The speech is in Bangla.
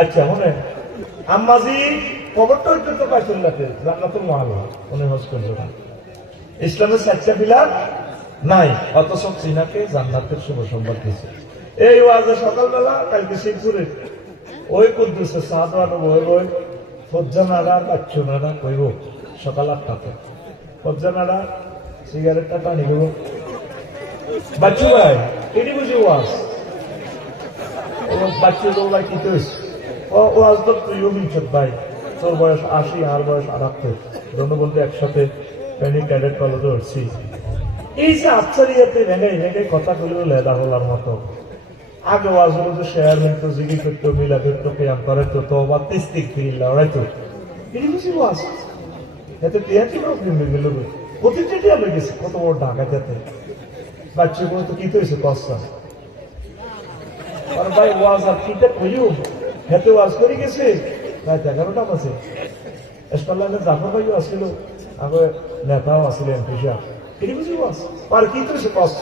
আচ্ছা মনে আম্মাজি খবরটা হইতে তো পাইছেন ইসলামের চারটা পিলার নাই, অথচ চীনাকে জান্নাতের শুভ সংবাদ দিয়েছে। এই ওয়াজে সকালবেলা, কালকে শিবপুরে। ওই কুদ্দুসে আনো বই বই ফজ্জানারা বাচ্চুনারা কইব, সকাল আটটাতে। ফজ্জানারা সিগারেটটা টানি দেব বাচ্চু ভাই এটি বুঝি ওয়াজ? ও বাচ্চু দৌড়ায় কি তুই ও ওয়াজ তো তুইও মিনছত ভাই। তোর বয়স আশি, আর বয়স আটাত্তর। দোনো বলতে একসাথে ট্রেনিং ক্যাডেট কলেজে উঠছি। এই যে আচ্ছারিয়াতে ভেঙে ভেঙে কথা গুলো লেদা হলার মতো। আগে ওয়াজগুলো তো শেয়ার তো জিগি করতো, মিলা করতো পেয়াম করে তো তো বা তিস্তিক ফিল লড়াই তো এটি বুঝি ওয়াজ এতে টিয়া ছিল ফিল্মে গেল প্রতিটি টিয়া হয়ে গেছে, কত বড় ঢাকা যেতে বাচ্চাগুলো তো কি তো হয়েছে কষ্ট আর ভাই, ওয়াজ আর কিটা কইও, হেতে ওয়াজ করে গেছে। রাত এগারোটা আছে। এসপাল্লানে জাফর ভাইও আসছিল, আগে নেতাও আসছিলেন পেশা এটি বুঝি ওয়াজ? আর কিন্তু সে কষ্ট?